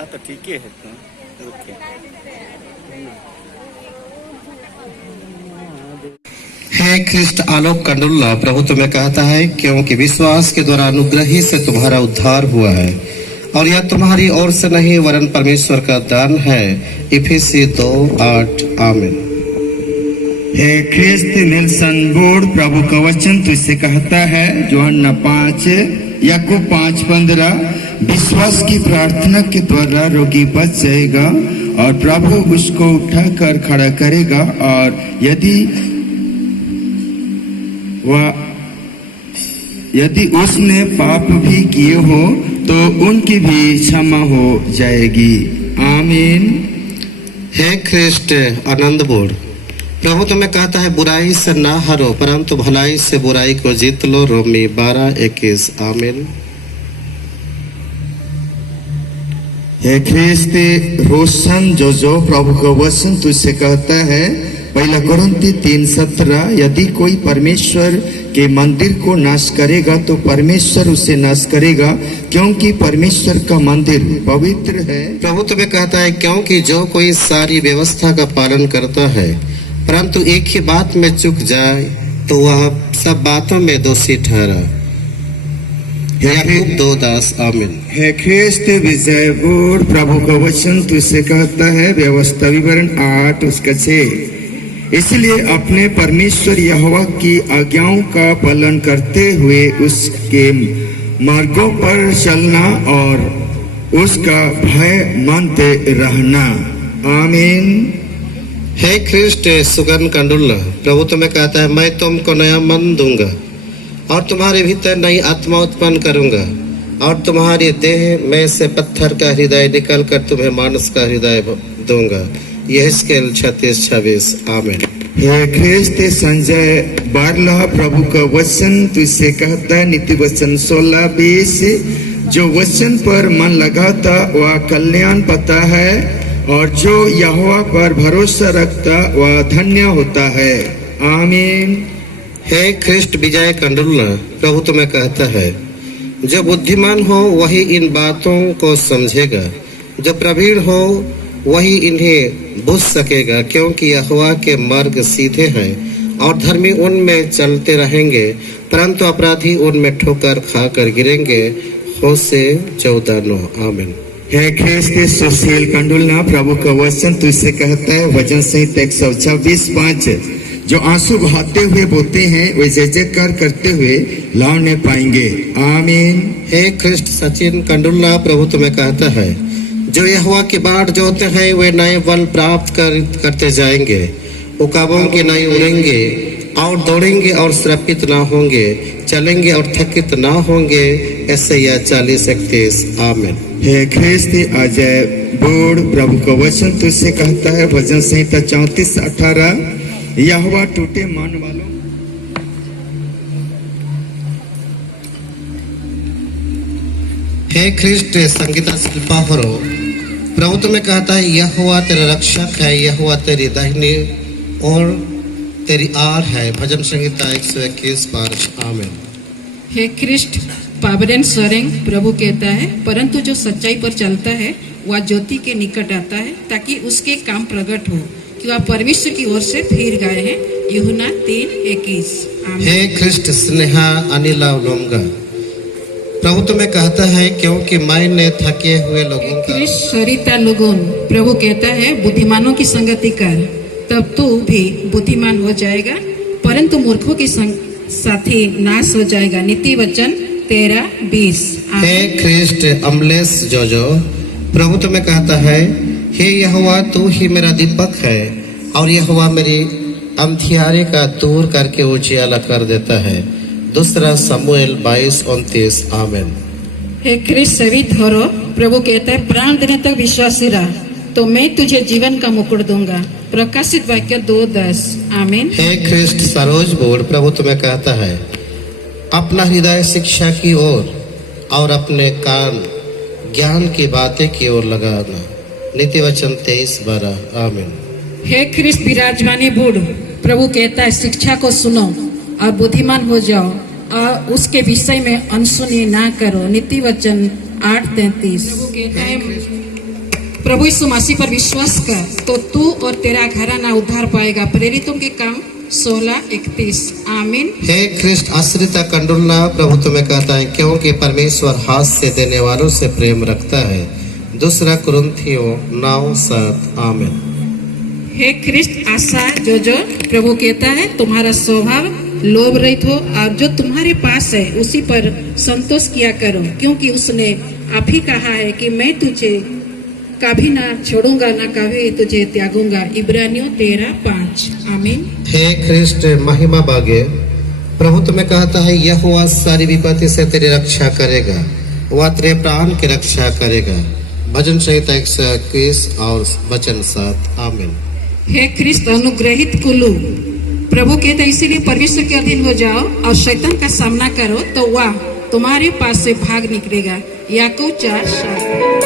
तो ठीक है ओके। हे ख्रिस्ट आलोक कंडुल्ला, प्रभु तुम्हें कहता है क्योंकि विश्वास के द्वारा अनुग्रह ही से तुम्हारा उद्धार हुआ है और यह तुम्हारी ओर से नहीं वरन परमेश्वर का दान है। इफिसी 2:8 आमीन। हे ख्रिस्त नेल्सन बोर्ड, प्रभु का वचन तुझसे कहता है यूहन्ना 5 याकूब 5:15, विश्वास की प्रार्थना के द्वारा रोगी बच जाएगा और प्रभु उसको उठाकर खड़ा करेगा और यदि उसने पाप भी किए हो तो उनकी भी क्षमा हो जाएगी। आमीन। हे ख्रिस्ट आनंद बोर्ड, प्रभु तुम्हें कहता है बुराई से ना हारो परंतु भलाई से बुराई को जीत लो। रोमी 12:21 आमीन। हे ख्रिस्त रोशन जो प्रभु का वचन तुझसे कहता है 1 कोरिन्थी 3:17, यदि कोई परमेश्वर के मंदिर को नाश करेगा तो परमेश्वर उसे नाश करेगा क्योंकि परमेश्वर का मंदिर पवित्र है। प्रभु तुम्हें कहता है क्योंकि जो कोई सारी व्यवस्था का पालन करता है परंतु एक ही बात में चूक जाए तो वह सब बातों में दोषी ठहरा। याकूब 2:10 आमीन। हे ख्रिस्त विजय बोर्ड, प्रभु का वचन तुझसे कहता है व्यवस्था विवरण 8 उसका 6, इसलिए अपने परमेश्वर यहोवा की आज्ञाओं का पालन करते हुए उसके मार्गों पर चलना और उसका भय मानते रहना। आमीन। हे ख्रिस्ट सुगन कंडुल्ला, प्रभु तुम्हें कहता है मैं तुमको नया मन दूंगा और तुम्हारे भीतर नई आत्मा उत्पन्न करूंगा और तुम्हारे देह में से पत्थर का हृदय निकल कर तुम्हें मानस का हृदय दूंगा। यहेजकेल 36:26 आमीन। हे ख्रिस्त संजय बारला, प्रभु का वचन तुझसे कहता है नीति वचन 16:20, जो वचन पर मन लगाता वह कल्याण पाता है और जो यहोवा पर भरोसा रखता वह धन्य होता है। आमीन। हे ख्रिस्ट विजय कंडुल्ला, प्रभु तुम्हें कहता है जो बुद्धिमान हो वही इन बातों को समझेगा, जो प्रवीण हो वही इन्हें बुझ सकेगा क्योंकि यहोवा के मार्ग सीधे हैं और धर्मी उनमें चलते रहेंगे परंतु अपराधी उनमें ठोकर खाकर गिरेंगे। होशे 14:9 आमीन। हे ख्रिस्त सुशील कंडुल्ला, प्रभु का वचन तुझसे कहता है वचन संहिता 126:5, जो आंसू बहाते हुए बोते हैं वे जय जयकार करते हुए लाने पाएंगे। आमीन। हे ख्रिस्ट सचिन कंडुल्ला, प्रभु तुम्हें कहता है जो यहोवा की बाट जोते हैं वे नए बल प्राप्त करते जाएंगे, उकाबों की नई उड़ेंगे और दौड़ेंगे और श्रापित ना होंगे, चलेंगे और थकित ना होंगे। यशायाह 40:31 आमीन। हे ख्रिस्त अजय बोर्ड, प्रभु का वचन तुझसे कहता है भजन संहिता 34:18, यहोवा टूटे मन वालों हे ख्रिस्ट संगीता शिल्पा हरो, प्रभु तुम्हें कहता है यहोवा तेरा रक्षक है, यहोवा तेरी दाहिनी और तेरी आड़ है। भजन संगीता 121:5 आमीन। हे ख्रिस्ट पावरन सोरेंग, प्रभु कहता है परंतु जो सच्चाई पर चलता है वह ज्योति के निकट आता है ताकि उसके काम प्रकट हो कि वह परमेश्वर की ओर से फिर गए हैं। यूहन्ना 3:21 आमीन। हे ख्रिस्ट स्नेहा अनिला लोमगा, प्रभु तुम्हें कहता है क्योंकि मैंने थके हुए लोगों का सरिता लोगों, प्रभु कहता है बुद्धिमानों की संगति कर तब तू भी बुद्धिमान हो जाएगा परंतु मूर्खों की साथी नाश हो जाएगा। नीति वचन 13:20। हे ख्रिस्ट अमलेस जोजो, प्रभु तुम्हें कहता है हे यहोवा तू ही मेरा दीपक है और यहोवा मेरी अंधियारे का दूर करके उजियाला कर देता है। दूसरा समूएल 22:29 आमीन। हे ख्रिस्त सेवित हो, प्रभु कहता है प्राण देने तक विश्वासी रहा तो मैं तुझे जीवन का मुकुट दूंगा। प्रकाशित वाक्य 2:10 आमीन। हे ख्रिस्ट सरोज बोर्ड, प्रभु तुम्हें कहता है अपना हृदय शिक्षा की ओर और अपने कान ज्ञान की बातें की ओर लगाना। नीति वचन 23:12 आमीन। हे ख्रिस्त विराजमानी बूढ़, प्रभु कहता है शिक्षा को सुनो और बुद्धिमान हो जाओ और उसके विषय में अनसुनी ना करो। नीति वचन 8:33। प्रभु कहता है प्रभु यीशु मसीह पर विश्वास कर तो तू और तेरा घराना उद्धार पाएगा। प्रेरितों के काम 16:31। आमीन। हे ख्रिस्ट आश्रिता कंडुल्ला, प्रभु तुम्हें कहता है क्योंकि परमेश्वर हाथ से देने वालों से प्रेम रखता है। 2 कुरिन्थियों 9:7। आमीन। हे ख्रिस्ट आशा जो प्रभु कहता है तुम्हारा स्वभाव लोभ रहित हो और जो तुम्हारे पास है उसी पर संतोष किया करो, क्योंकि उसने आप ही कहा है कि मैं तुझे कभी ना छोड़ूंगा ना कभी तुझे त्यागूंगा। इब्रानियों 13:5। आमीन। हे ख्रिस्ट महिमा भाग्य, प्रभु तुम्हें कहता है यहोवा सारी विपत्ति से तेरी रक्षा करेगा, वह तेरे प्राण की रक्षा करेगा। भजन संहिता 121 और वचन 7। आमीन। हे ख्रिस्त अनुग्रहित कुलू, प्रभु कहते हैं इसीलिए परमेश्वर के अधीन हो जाओ और शैतान का सामना करो तो वह तुम्हारे पास से भाग निकलेगा। याकूब 4:7।